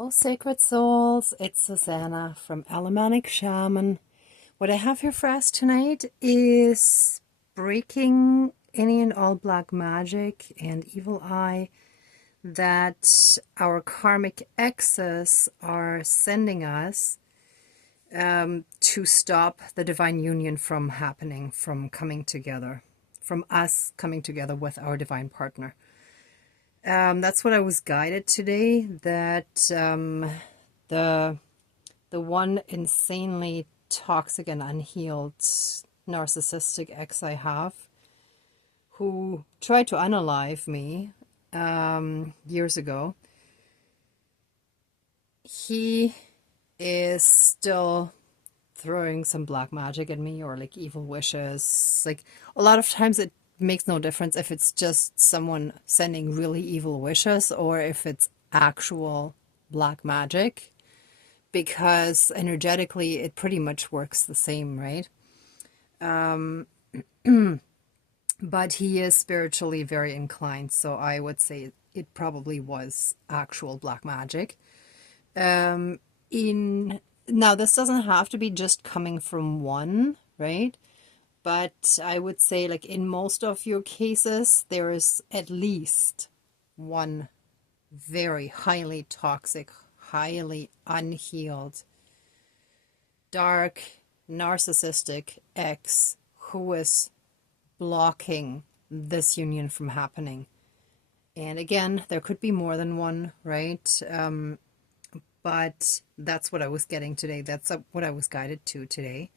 Oh, sacred souls, it's Susanna from Alamanic Shaman. What I have here for us tonight is breaking any and all black magic and evil eye that our karmic exes are sending us to stop the divine union from happening, from coming together, from us coming together with our divine partner. That's what I was guided today, that the one insanely toxic and unhealed narcissistic ex I have, who tried to unalive me years ago, he is still throwing some black magic at me, or like evil wishes. Like, a lot of times it makes no difference if it's just someone sending really evil wishes or if it's actual black magic, because energetically it pretty much works the same, right? But he is spiritually very inclined, so I would say it probably was actual black magic. In Now, this doesn't have to be just coming from one, right? But I would say, like, in most of your cases, there is at least one very highly toxic, highly unhealed, dark, narcissistic ex who is blocking this union from happening. And again, there could be more than one, right? But that's what I was getting today. That's what I was guided to today.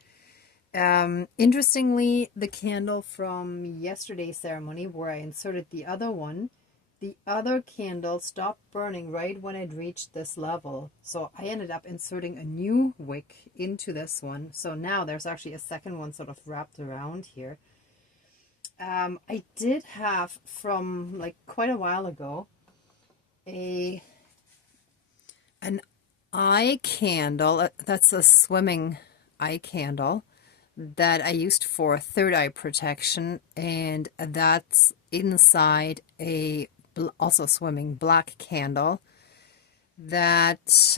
Interestingly, the candle from yesterday's ceremony, where I inserted the other candle stopped burning right when it reached this level. So I ended up inserting a new wick into this one. So now there's actually a second one sort of wrapped around here. I did have, from like quite a while ago, an eye candle. That's a swimming eye candle that I used for third eye protection, and that's inside a also swimming black candle that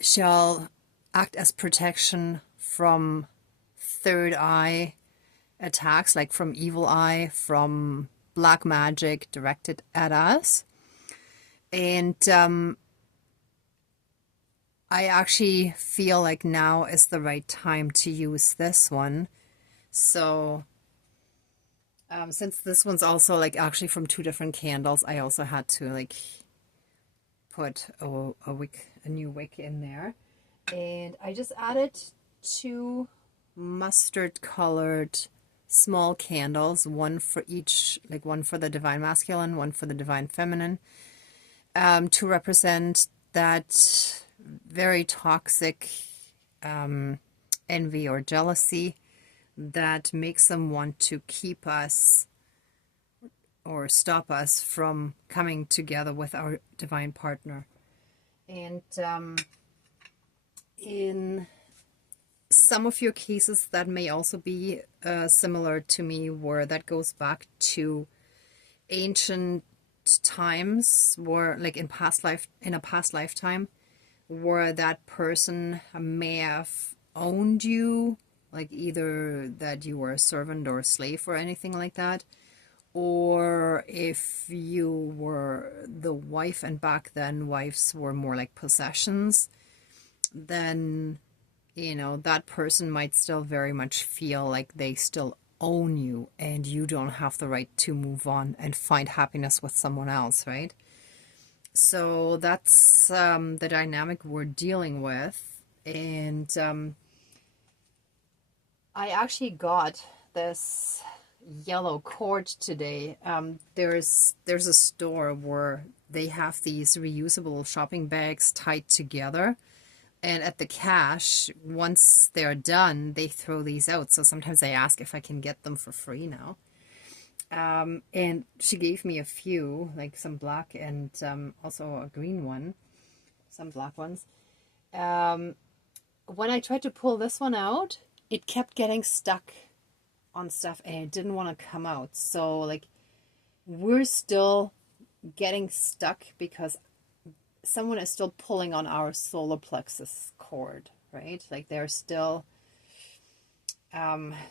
shall act as protection from third eye attacks, like from evil eye, from black magic directed at us. And I actually feel like now is the right time to use this one. So since this one's also like actually from two different candles, I also had to like put a new wick in there. And I just added two mustard colored small candles, one for each, like one for the divine masculine, one for the divine feminine, to represent that very toxic envy or jealousy that makes them want to keep us or stop us from coming together with our divine partner. And in some of your cases, that may also be similar to me, where that goes back to ancient times, where like in a past lifetime, where that person may have owned you, like either that you were a servant or a slave or anything like that, or if you were the wife, and back then wives were more like possessions, then that person might still very much feel like they still own you and you don't have the right to move on and find happiness with someone else, right? So that's the dynamic we're dealing with. And I actually got this yellow cord today. There's a store where they have these reusable shopping bags tied together, and at the cash, once they're done, they throw these out. So sometimes I ask if I can get them for free now. And she gave me a few, like some black and also a green one, some black ones. When I tried to pull this one out, it kept getting stuck on stuff and it didn't want to come out. So like, we're still getting stuck because someone is still pulling on our solar plexus cord, right? Like they're still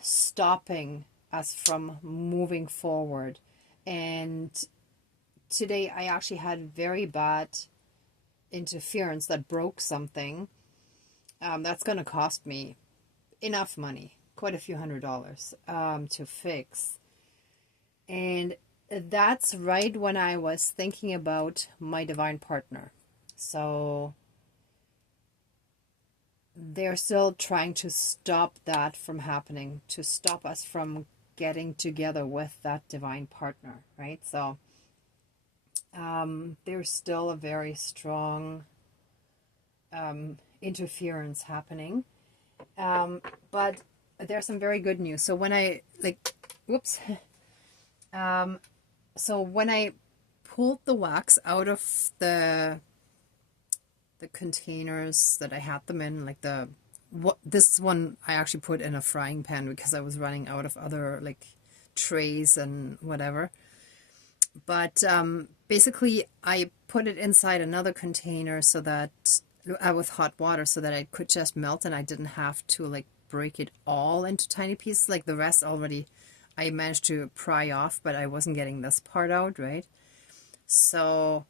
stopping us from moving forward. And today I actually had very bad interference that broke something. That's going to cost me enough money, quite a few $100s, to fix. And that's right when I was thinking about my divine partner. So they're still trying to stop that from happening, to stop us from getting together with that divine partner, right? So there's still a very strong interference happening. But there's some very good news. So when I, whoops. So when I pulled the wax out of the containers that I had them in, like this one I actually put in a frying pan because I was running out of other like trays and whatever. But basically I put it inside another container so that with hot water so that it could just melt and I didn't have to like break it all into tiny pieces. Like the rest already I managed to pry off, but I wasn't getting this part out, right? So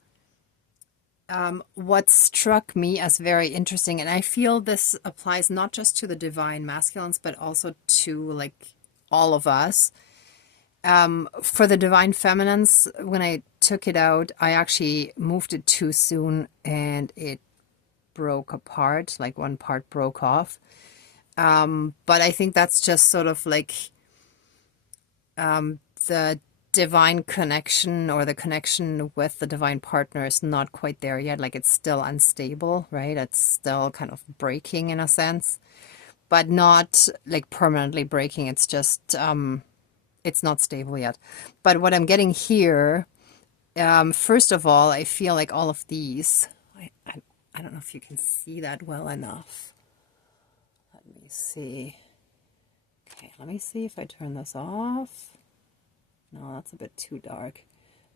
what struck me as very interesting, and I feel this applies not just to the divine masculines, but also to like all of us. For the divine feminines, when I took it out, I actually moved it too soon and it broke apart, like one part broke off. But I think that's just sort of like the divine connection or the connection with the divine partner is not quite there yet. Like it's still unstable, right? It's still kind of breaking in a sense, but not like permanently breaking. It's just, it's not stable yet. But what I'm getting here, first of all, I feel like all of these, I don't know if you can see that well enough. Let me see. Okay, let me see if I turn this off. No, that's a bit too dark.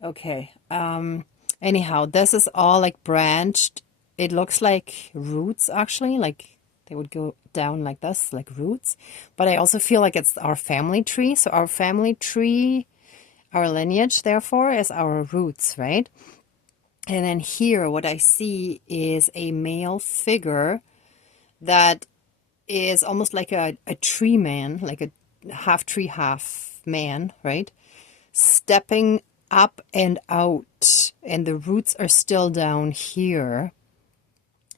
Okay. Anyhow, this is all like branched. It looks like roots actually, like they would go down like this, like roots. But I also feel like it's our family tree. So our family tree, our lineage, therefore, is our roots, right? And then here, what I see is a male figure that is almost like a tree man, like a half tree, half man, right? Stepping up and out, and the roots are still down here.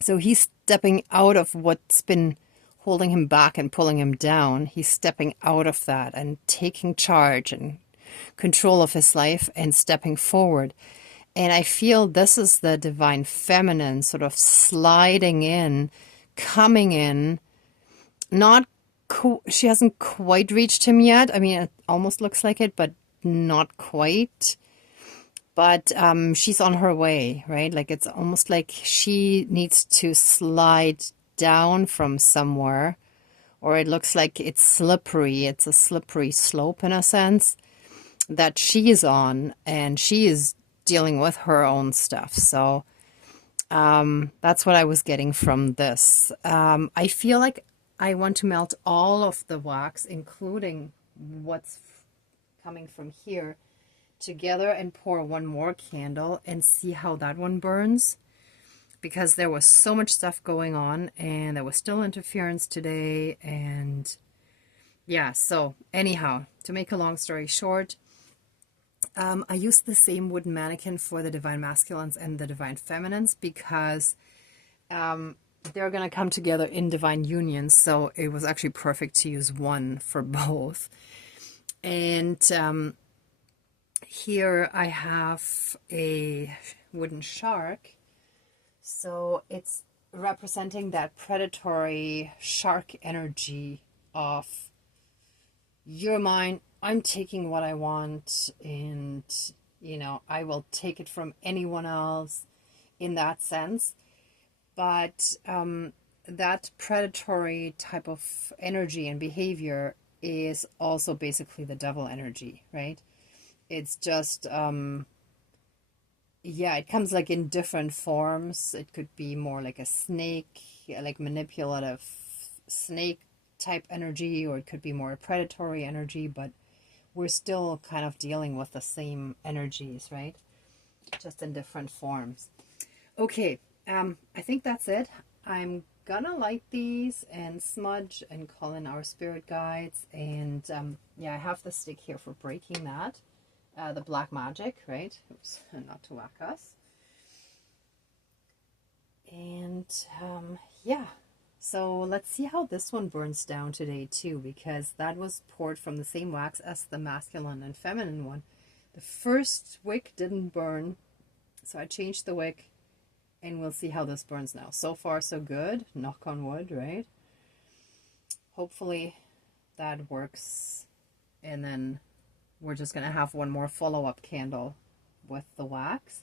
So he's stepping out of what's been holding him back and pulling him down. He's stepping out of that and taking charge and control of his life and stepping forward. And I feel this is the divine feminine sort of sliding in, coming in, not she hasn't quite reached him yet. I mean, it almost looks like it, but not quite. But she's on her way, right? Like it's almost like she needs to slide down from somewhere, or it looks like it's slippery. It's a slippery slope in a sense that she is on, and she is dealing with her own stuff. So that's what I was getting from this. I feel like I want to melt all of the wax, including what's coming from here, together and pour one more candle and see how that one burns, because there was so much stuff going on and there was still interference today. And yeah, so anyhow, to make a long story short, I used the same wooden mannequin for the divine masculines and the divine feminines because they're going to come together in divine union. So it was actually perfect to use one for both. And here I have a wooden shark. So it's representing that predatory shark energy of you're mine, I'm taking what I want, and you know, I will take it from anyone else in that sense. But that predatory type of energy and behavior is also basically the devil energy, right? It's just yeah, it comes like in different forms. It could be more like a snake, like manipulative snake type energy, or it could be more predatory energy, but we're still kind of dealing with the same energies, right? Just in different forms. Okay, I think that's it. I'm gonna light these and smudge and call in our spirit guides. And yeah, I have the stick here for breaking that. The black magic, right? Oops, not to whack us. And yeah, so let's see how this one burns down today too, because that was poured from the same wax as the masculine and feminine one. The first wick didn't burn, so I changed the wick, and we'll see how this burns now. So far, so good. Knock on wood, right? Hopefully that works. And then we're just going to have one more follow-up candle with the wax.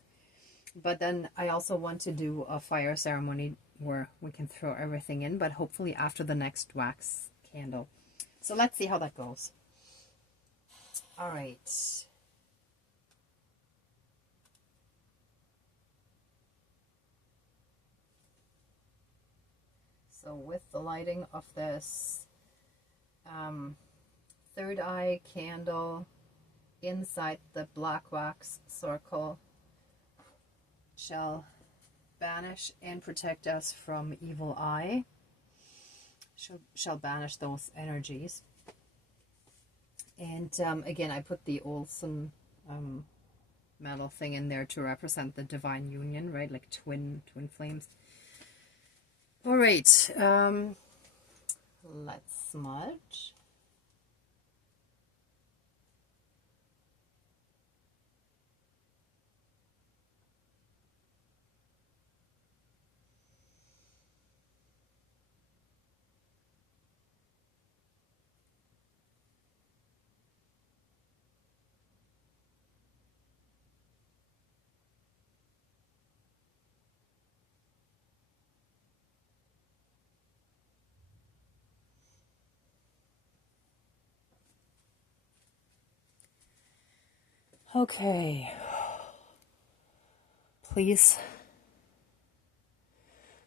But then I also want to do a fire ceremony where we can throw everything in, but hopefully after the next wax candle. So let's see how that goes. All right. So with the lighting of this third eye candle inside the black wax circle shall banish and protect us from evil eye, shall banish those energies. And again, I put the Olsen metal thing in there to represent the divine union, right? Like twin flames. All right, let's smudge. Okay, please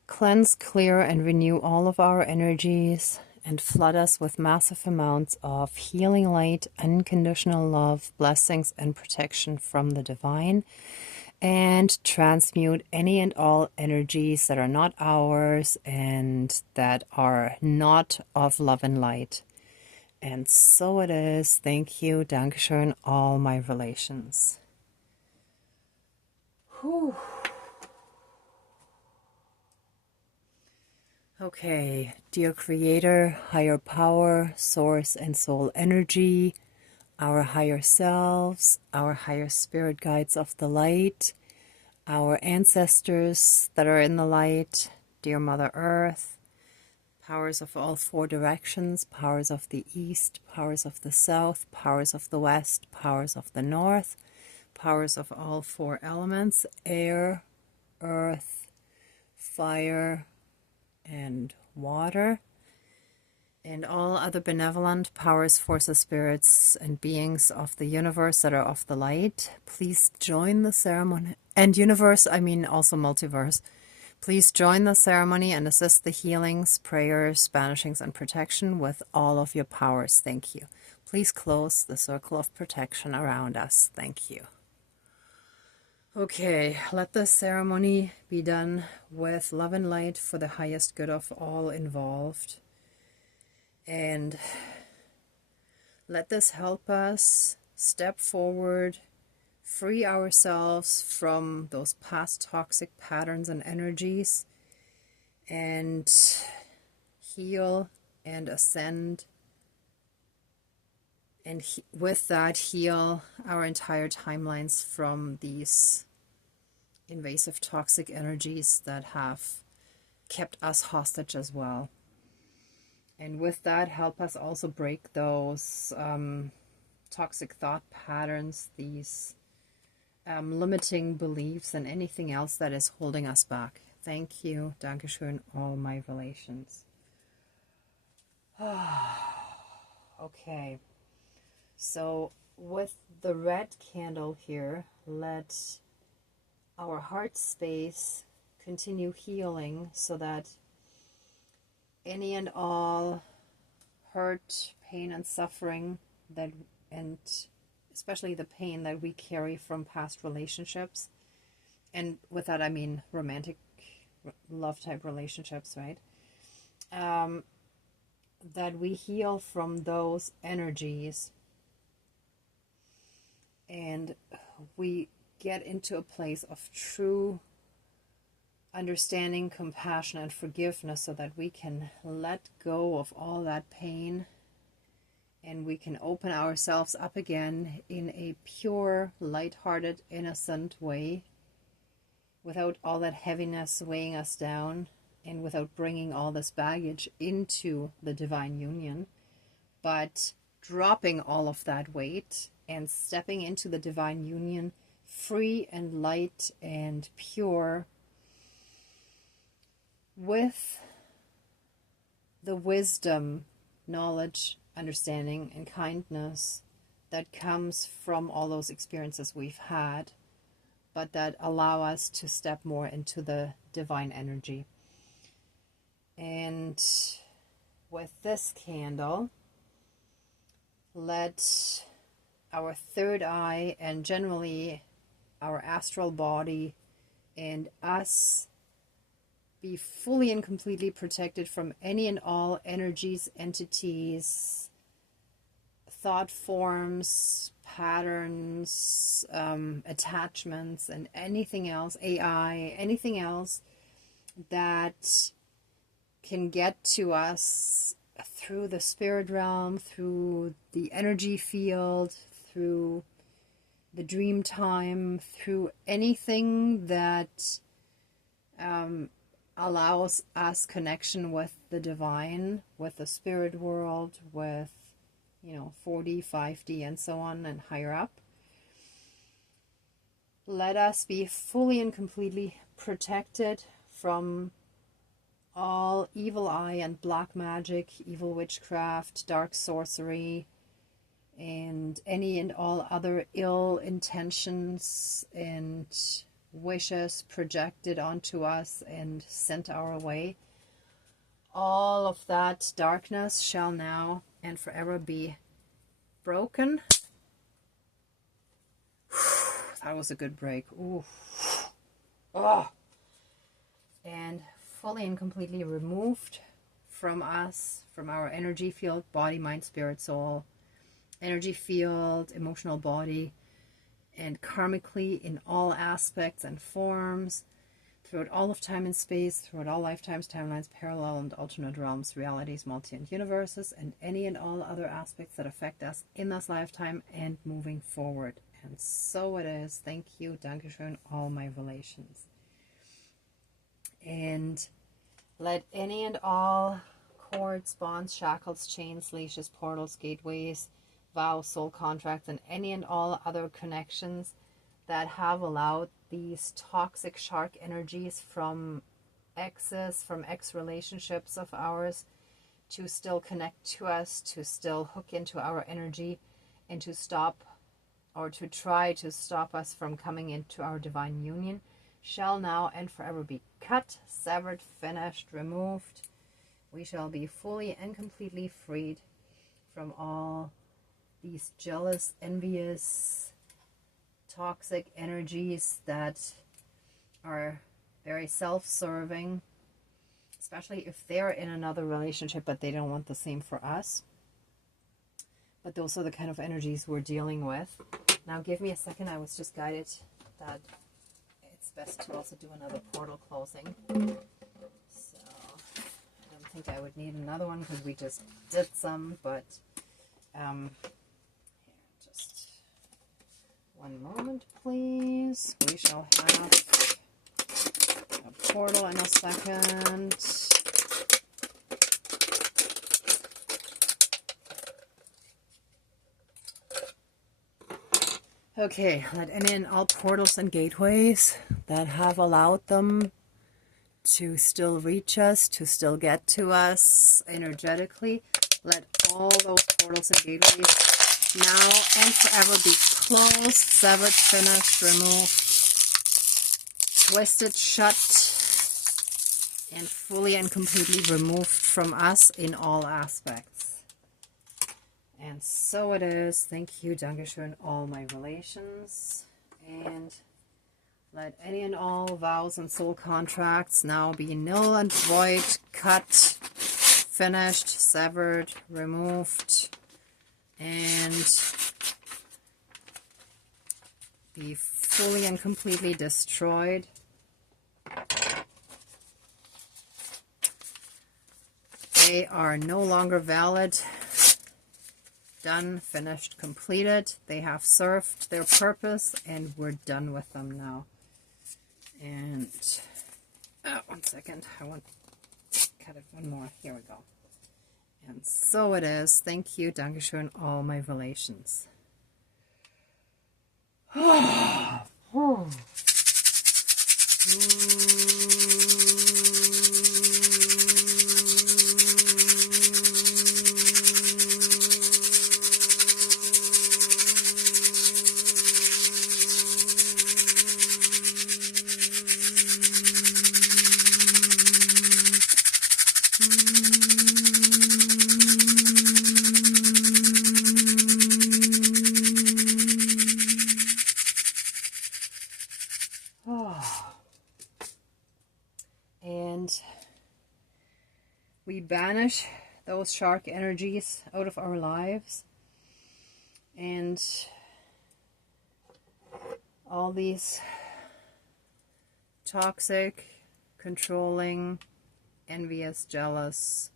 cleanse, clear, and renew all of our energies and flood us with massive amounts of healing light, unconditional love, blessings, and protection from the divine. And transmute any and all energies that are not ours and that are not of love and light. And so it is. Thank you. Dankeschön, all my relations. Whew. Okay, dear Creator, higher power, source and soul energy, our higher selves, our higher spirit guides of the light, our ancestors that are in the light, dear Mother Earth, powers of all four directions, powers of the east, powers of the south, powers of the west, powers of the north, powers of all four elements, air, earth, fire, and water, and all other benevolent powers, forces, spirits, and beings of the universe that are of the light. Please join the ceremony. And universe, I mean also multiverse. Please join the ceremony and assist the healings, prayers, banishings, and protection with all of your powers. Thank you. Please close the circle of protection around us. Thank you. Okay, let the ceremony be done with love and light for the highest good of all involved. And let this help us step forward, free ourselves from those past toxic patterns and energies, and heal and ascend. And with that, heal our entire timelines from these invasive toxic energies that have kept us hostage as well. And with that, help us also break those toxic thought patterns, these limiting beliefs, and anything else that is holding us back. Thank you. Dankeschön, all my relations. Okay. So with the red candle here, let our heart space continue healing, so that any and all hurt, pain, and suffering and especially the pain that we carry from past relationships, and with that I mean romantic love type relationships, right? That we heal from those energies and we get into a place of true understanding, compassion, and forgiveness, so that we can let go of all that pain and we can open ourselves up again in a pure, light-hearted, innocent way, without all that heaviness weighing us down and without bringing all this baggage into the divine union, but dropping all of that weight and stepping into the divine union free and light and pure, with the wisdom, knowledge, understanding, and kindness that comes from all those experiences we've had, but that allow us to step more into the divine energy. And with this candle, let our third eye and generally our astral body and us be fully and completely protected from any and all energies, entities, thought forms, patterns, attachments, and anything else, AI, anything else that can get to us through the spirit realm, through the energy field, through the dream time, through anything that allows us connection with the divine, with the spirit world, with 4D, 5D, and so on, and higher up. Let us be fully and completely protected from all evil eye and black magic, evil witchcraft, dark sorcery, and any and all other ill intentions and wishes projected onto us and sent our way. All of that darkness shall now and forever be broken. That was a good break. Ooh. Oh. And fully and completely removed from us, from our energy field, body, mind, spirit, soul, energy field, emotional body, and karmically in all aspects and forms, throughout all of time and space, throughout all lifetimes, timelines, parallel and alternate realms, realities, multi and universes, and any and all other aspects that affect us in this lifetime and moving forward. And so it is. Thank you, Dankeschön, all my relations. And let any and all cords, bonds, shackles, chains, leashes, portals, gateways, vows, soul contracts, and any and all other connections that have allowed these toxic shark energies from exes, from ex-relationships of ours, to still connect to us, to still hook into our energy, and to stop or to try to stop us from coming into our divine union, shall now and forever be cut, severed, finished, removed. We shall be fully and completely freed from all these jealous, envious, toxic energies that are very self-serving, especially if they're in another relationship but they don't want the same for us. But those are the kind of energies we're dealing with. Now give me a second. I was just guided that it's best to also do another portal closing. So I don't think I would need another one because we just did some, but here, just one moment, please. We shall have a portal in a second. Okay, let any and all portals and gateways that have allowed them to still reach us, to still get to us energetically, let all those portals and gateways now and forever be closed, severed, finished, removed. twisted shut and fully and completely removed from us in all aspects. And so it is. Thank you, Dankeschön, all my relations. And let any and all vows and soul contracts now be null and void, cut, finished, severed, removed, and be fully and completely destroyed. They are no longer valid. Done, finished, completed. They have served their purpose, and we're done with them now. And, oh, 1 second. I want to cut it one more. Here we go. And so it is. Thank you, Dankeschön, all my relations. And we banish those shark energies out of our lives, and all these toxic, controlling, envious, jealous,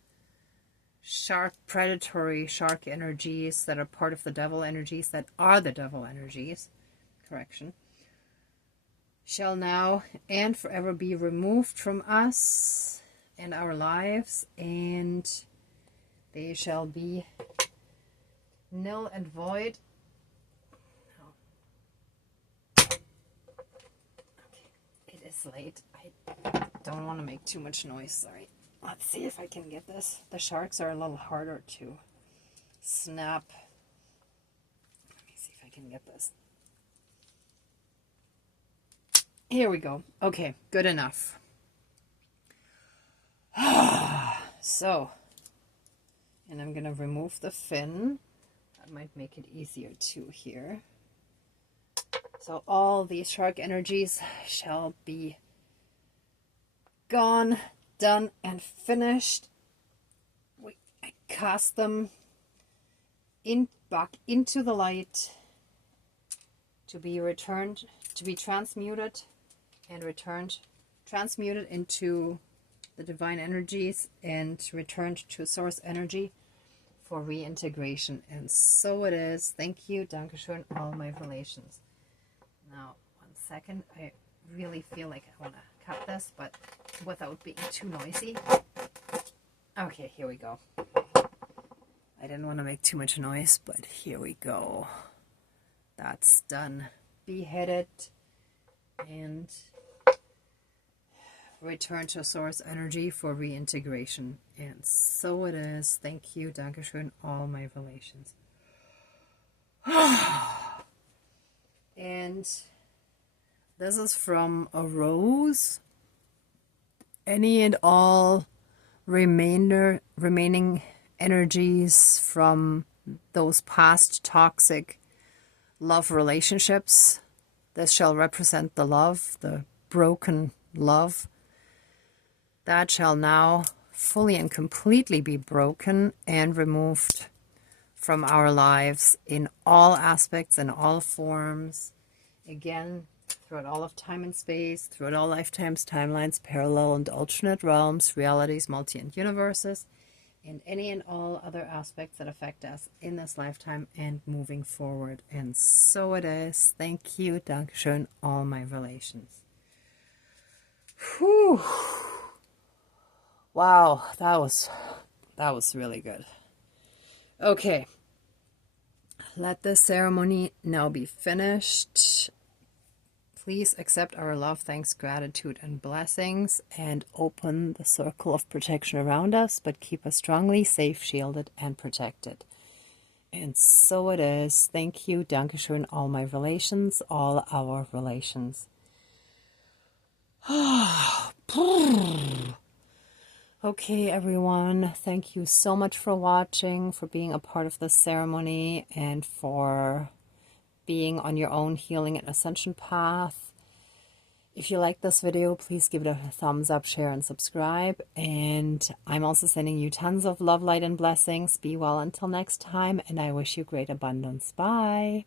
predatory shark energies that are part of the devil energies, that are the devil energies, correction, shall now and forever be removed from us and our lives, and they shall be null and void. Okay, it is late. I don't want to make too much noise, sorry. Let's see if I can get this. The sharks are a little harder to snap. Let me see if I can get this. Here we go. Okay, good enough. So, and I'm going to remove the fin. That might make it easier too here. So all these shark energies shall be gone, done, and finished. I cast them back into the light to be returned, to be transmuted and transmuted into the divine energies and returned to source energy for reintegration. And so it is. Thank you, Dankeschön, all my relations. Now, 1 second. I really feel like I want to cut this, but without being too noisy. Okay, here we go. I didn't want to make too much noise, but here we go. That's done. Beheaded and return to source energy for reintegration. And so it is. Thank you, Dankeschön, all my relations. And this is from a rose. Any and all remaining energies from those past toxic love relationships. This shall represent the love, the broken love. That shall now fully and completely be broken and removed from our lives in all aspects and all forms. Again, throughout all of time and space, throughout all lifetimes, timelines, parallel and alternate realms, realities, multi and universes, and any and all other aspects that affect us in this lifetime and moving forward. And so it is. Thank you, Dankeschön, all my relations. Whew. Wow, that was really good. Okay, let the ceremony now be finished. Please accept our love, thanks, gratitude, and blessings, and open the circle of protection around us, but keep us strongly safe, shielded, and protected. And so it is. Thank you, Dankeschön, all my relations, all our relations. Okay, everyone, thank you so much for watching, for being a part of this ceremony, and for being on your own healing and ascension path. If you like this video, please give it a thumbs up, share, and subscribe. And I'm also sending you tons of love, light, and blessings. Be well until next time, and I wish you great abundance. Bye.